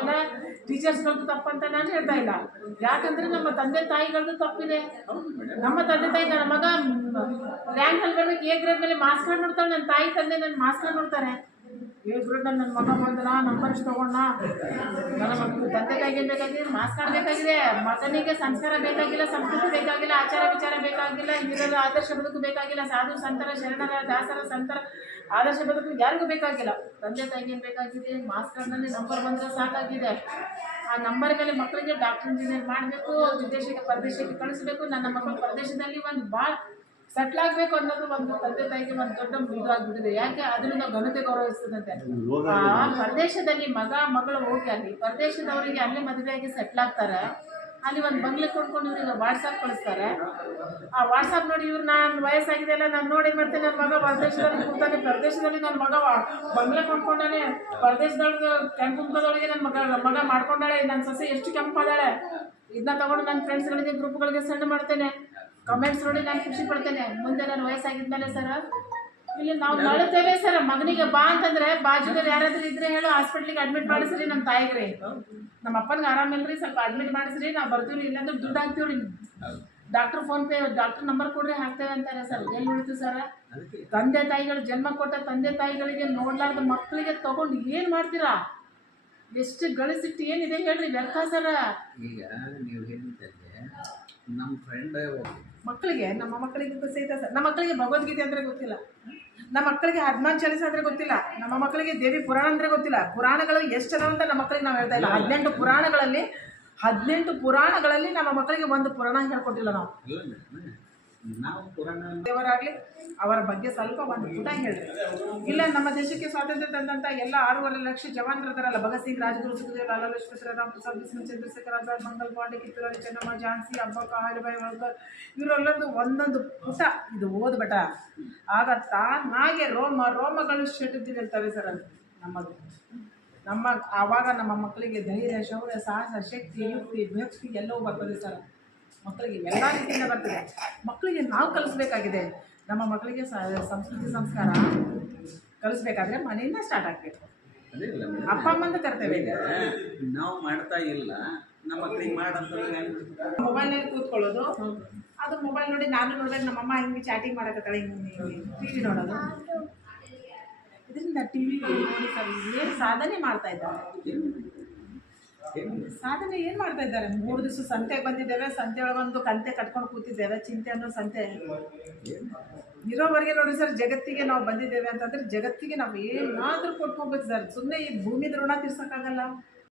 ಇಲ್ಲ, ಟೀಚರ್ಸ್ಗಳದ್ದು ತಪ್ಪಂತ ನಾನು ಹೇಳ್ತಾ ಇಲ್ಲ. ಯಾಕಂದ್ರೆ ನಮ್ಮ ತಂದೆ ತಾಯಿಗಳದ್ದು ತಪ್ಪಿದೆ. ನಮ್ಮ ತಂದೆ ತಾಯಿ ನನ್ನ ಮಗ ರ್ಯಾಂಕ್ ಅಲ್ಲಿ ಬರ್ಬೇಕು, ಎ ಗ್ರೇಡ್ ಮೇಲೆ ಮಾರ್ಕ್ಸ್ ಕಾರ್ಡ್ ನೋಡ್ತಾಳೆ, ನನ್ನ ತಾಯಿ ತಂದೆ ನನ್ನ ಮಾರ್ಕ್ಸ್ ಕಾರ್ಡ್ ನೋಡ್ತಾರೆ. ಎ ಗ್ರೇಡ್ ನನ್ನ ಮಗ ಬಂದನ, ನಂಬರ್ಸ್ ತಗೊಂಡ. ನನ್ನ ಮಕ್ಕಳು ತಂದೆ ತಾಯಿಗೆ ಏನು ಬೇಕಾಗಿದೆ? ಮಾರ್ಕ್ಸ್ ಕಾರ್ಡ್ ಬೇಕಾಗಿದೆ. ಮಗನಿಗೆ ಸಂಸ್ಕಾರ ಬೇಕಾಗಿಲ್ಲ, ಸಂಸ್ಕೃತಿ ಬೇಕಾಗಿಲ್ಲ, ಆಚಾರ ವಿಚಾರ ಬೇಕಾಗಿಲ್ಲ, ಹಿರಿಯರ ಆದರ್ಶ ಬದುಕು ಬೇಕಾಗಿಲ್ಲ, ಸಾಧು ಸಂತರ ಶರಣರ ದಾಸರ ಸಂತರ ಆದರ್ಶ ಬದುಕು ಯಾರಿಗೂ ಬೇಕಾಗಿಲ್ಲ. ತಂದೆ ತಾಯಿಗೆ ಏನು ಬೇಕಾಗಿದೆ? ಮಾರ್ಕ್ಸ್ ಕಾರ್ಡ್ನಲ್ಲಿ ನಂಬರ್ ಬಂದರೆ ಸಾಕಾಗಿದೆ. ಆ ನಂಬರ್ ಮೇಲೆ ಮಕ್ಕಳಿಗೆ ಡಾಕ್ಟರ್ ಇಂಜಿನಿಯರ್ ಮಾಡಬೇಕು, ವಿದೇಶಕ್ಕೆ ಪರದೇಶಕ್ಕೆ ಕಳಿಸ್ಬೇಕು, ನನ್ನ ಮಕ್ಕಳು ಪರದೇಶದಲ್ಲಿ ಒಂದು ಭಾಳ ಸೆಟ್ಲ್ ಆಗಬೇಕು ಅನ್ನೋದು ಒಂದು ತಂದೆ ತಾಯಿಗೆ ಒಂದು ದೊಡ್ಡ ಇದಾಗ್ಬಿಟ್ಟಿದೆ. ಯಾಕೆ? ಅದರಿಂದ ಘನತೆ ಗೌರವಿಸ್ತದಂತೆ. ಆ ಪರದೇಶದಲ್ಲಿ ಮಗ ಮಗಳು ಹೋಗಿ ಅಲ್ಲಿ ಪರದೇಶದವರಿಗೆ ಅಲ್ಲಿ ಮದುವೆಯಾಗಿ ಸೆಟ್ಲ್ ಆಗ್ತಾರೆ. ಅಲ್ಲಿ ಒಂದು ಬಂಗ್ಲೆ ಕೊಂಡ್ಕೊಂಡು ಇವ್ರಿಗೆ ವಾಟ್ಸಪ್ ಕಳಿಸ್ತಾರೆ. ಆ ವಾಟ್ಸಪ್ ನೋಡಿ ಇವ್ರು ನಾನು ವಯಸ್ಸಾಗಿದೆ ಅಲ್ಲ, ನಾನು ನೋಡಿ ಮಾಡ್ತೇನೆ, ನನ್ನ ಮಗ ಪರದೇಶದಲ್ಲಿ ಕೂತಾನೆ, ಪರದೇಶದಲ್ಲಿ ನನ್ನ ಮಗ ಬಂಗ್ಲೆ ಕೊಂಡ್ಕೊಂಡಾನೆ, ಪರದೇಶದೊಳಗೆ ಕೆಂಪುದೊಳಗೆ ನನ್ನ ಮಗ ಮಾಡ್ಕೊಂಡಾಳೆ, ನನ್ನ ಸೊಸೆ ಎಷ್ಟು ಕೆಂಪಾದಾಳೆ, ಇದನ್ನ ತಗೊಂಡು ನನ್ನ ಫ್ರೆಂಡ್ಸ್ಗಳಿಗೆ ಗ್ರೂಪ್ಗಳಿಗೆ ಸೆಂಡ್ ಮಾಡ್ತೇನೆ, ಕಮೆಂಟ್ಸ್ ನೋಡಿ ನಾನು ಖುಷಿ ಪಡ್ತೇನೆ. ಮುಂದೆ ನಾನು ವಯಸ್ಸಾಗಿದ್ಮೇಲೆ ಸರ್ ಇಲ್ಲಿ ನಾವು ನಳುತ್ತೇವೆ ಸರ್, ಮಗನಿಗೆ ಬಾ ಅಂತಂದ್ರೆ ಬಾಜುದಲ್ಲಿ ಯಾರಾದ್ರೂ ಇದ್ರೆ ಹೇಳು, ಹಾಸ್ಪಿಟ್ಲಿಗೆ ಅಡ್ಮಿಟ್ ಮಾಡಿಸ್ರಿ, ನಮ್ಮ ತಾಯಿಗ್ರಿ, ನಮ್ಮ ಅಪ್ಪನಿಗೆ ಆರಾಮಿಲ್ರಿ, ಸ್ವಲ್ಪ ಅಡ್ಮಿಟ್ ಮಾಡಿಸ್ರಿ, ನಾವು ಬರ್ತೀವಿ, ಇಲ್ಲಾಂದ್ರೆ ದುಡ್ಡು ಹಾಕ್ತೀವ್ರಿ, doctor PhonePe doctor number ಕೊಡ್ರಿ ಹಾಕ್ತೇವೆ ಅಂತಾರೆ ಸರ್. ಎಲ್ಲಿ ಉಳಿತು ಸರ್? ತಂದೆ ತಾಯಿಗಳು ಜನ್ಮ ಕೊಟ್ಟ ತಂದೆ ತಾಯಿಗಳಿಗೆ ನೋಡ್ಲಾರ್ದ ಮಕ್ಕಳಿಗೆ ತಗೊಂಡು ಏನು ಮಾಡ್ತೀರಾ? ಎಷ್ಟು ಗಳಿಸಿಟ್ಟು ಏನಿದೆ ಹೇಳ್ರಿ, ವ್ಯರ್ಥ ಸರ. ಈಗ ನೀವು ಹೇಳಿದ್ದೆ ನಮ್ಮ ಫ್ರೆಂಡ್ ಮಕ್ಕಳಿಗೆ, ನಮ್ಮ ಮಕ್ಕಳಿಗೆ ಸಹಿತ ಸರ್, ನಮ್ಮ ಮಕ್ಕಳಿಗೆ ಭಗವದ್ಗೀತೆ ಅಂದರೆ ಗೊತ್ತಿಲ್ಲ, ನಮ್ಮ ಮಕ್ಕಳಿಗೆ ಹನುಮಾನ್ ಚಾಲೀಸ ಅಂದರೆ ಗೊತ್ತಿಲ್ಲ, ನಮ್ಮ ಮಕ್ಕಳಿಗೆ ದೇವಿ ಪುರಾಣ ಅಂದರೆ ಗೊತ್ತಿಲ್ಲ. ಪುರಾಣಗಳು ಎಷ್ಟು ಅದಾವ ಅಂತ ನಮ್ಮ ಮಕ್ಕಳಿಗೆ ನಾವು ಹೇಳ್ತಾ ಇಲ್ಲ. 18 ಪುರಾಣಗಳಲ್ಲಿ ನಮ್ಮ ಮಕ್ಕಳಿಗೆ ಒಂದು ಪುರಾಣ ಹೇಳ್ಕೊಟ್ಟಿಲ್ಲ ನಾವು. ದೇವರಾಗಲಿ ಅವರ ಬಗ್ಗೆ ಸ್ವಲ್ಪ ಒಂದು ಪುಟ ಹೇಳ್ರಿ. ಇಲ್ಲ ನಮ್ಮ ದೇಶಕ್ಕೆ ಸ್ವಾತಂತ್ರ್ಯ ತಂದಂಥ ಎಲ್ಲ 6.5 ಲಕ್ಷ ಜವಾನರದಾರಲ್ಲ, ಭಗತ್ ಸಿಂಗ್, ರಾಜಗುರು, ಸುಖದೇವ್, ಲಾಲಾ ಲಜಪತ್ ರಾಯ್, ರಾಮ್ ಪ್ರಸಾದ್ ಬಿಸ್ಮಿಲ್, ಚಂದ್ರಶೇಖರ್ ಆಜಾದ್, ಮಂಗಲ್ ಪಾಂಡೆ, ಕಿತ್ತೂರಾಣಿ ಚೆನ್ನಮ್ಮ, ಝಾನ್ಸಿ, ಅಬ್ಬಕ್ಕ, ಹಾಲಿಬಾಯಿ ಹೋಳ್ಕರ್, ಇವರೆಲ್ಲರದು ಒಂದೊಂದು ಪುಟ ಇದು ಓದ್ಬೇಟ ಆಗ ತಾನಾಗೆ ರೋಮಗಳು ಶೆಟ್ಟಿರ್ತವೆ ಸರ್. ಅದು ನಮ್ಮದು ಆವಾಗ ನಮ್ಮ ಮಕ್ಕಳಿಗೆ ಧೈರ್ಯ, ಶೌರ್ಯ, ಸಾಹಸ, ಶಕ್ತಿ, ಯುಕ್ತಿ, ಭಕ್ತಿ ಎಲ್ಲವೂ ಬರ್ತದೆ ಸರ್. ಮಕ್ಕಳಿಗೆ ಎಲ್ಲ ರೀತಿಯಿಂದ ಬರ್ತದೆ. ಮಕ್ಕಳಿಗೆ ನಾವು ಕಲಿಸ್ಬೇಕಾಗಿದೆ. ನಮ್ಮ ಮಕ್ಕಳಿಗೆ ಸಂಸ್ಕೃತಿ ಸಂಸ್ಕಾರ ಕಲಿಸ್ಬೇಕಾದ್ರೆ ಮನೆಯಿಂದ ಸ್ಟಾರ್ಟ್ ಆಗಬೇಕು. ಅಪ್ಪ ಅಮ್ಮಂದ ಕರ್ತವ್ಯ ಇದೆ. ನಾವು ಮಾಡ್ತಾ ಇಲ್ಲ, ನಮ್ಮ ಮಕ್ಕಳಿಗೆ ಮಾಡಂತಂದ್ರೆ ಮೊಬೈಲ್ನಲ್ಲಿ ಕೂತ್ಕೊಳ್ಳೋದು, ಅದು ಮೊಬೈಲ್ ನೋಡಿ ನಾನು ನೋಡ್ಬೇಕು, ನಮ್ಮಮ್ಮ ಹಿಂಗೆ ಚಾಟಿಂಗ್ ಮಾಡಕತ್ತಾಳೆ, ಹಿಂಗೆ ಟಿ ವಿ ನೋಡೋದು. ಇದರಿಂದ ಟಿ ವಿ ನೋಡಿ ಸರ್ ಏನು ಸಾಧನೆ ಮಾಡ್ತಾ ಇದ್ದಾರೆ? ಸಾಧನೆ ಏನು ಮಾಡ್ತಾ ಇದ್ದಾರೆ? 3 ದಿವಸ ಸಂತೆಗೆ ಬಂದಿದ್ದೇವೆ, ಸಂತೆ ಒಳಗೊಂದು ಕಂತೆ ಕಟ್ಕೊಂಡು ಕೂತಿದ್ದೇವೆ, ಚಿಂತೆ ಅನ್ನೋ ಸಂತೆ ಇರೋವರೆಗೆ ನೋಡಿ ಸರ್. ಜಗತ್ತಿಗೆ ನಾವು ಬಂದಿದ್ದೇವೆ ಅಂತಂದರೆ ಜಗತ್ತಿಗೆ ನಾವು ಏನಾದರೂ ಕೊಟ್ಟು ಹೋಗ್ಬೇಕು ಸರ್. ಸುಮ್ಮನೆ ಈ ಭೂಮಿ ಋಣ ತೀರ್ಸೋಕ್ಕಾಗಲ್ಲ.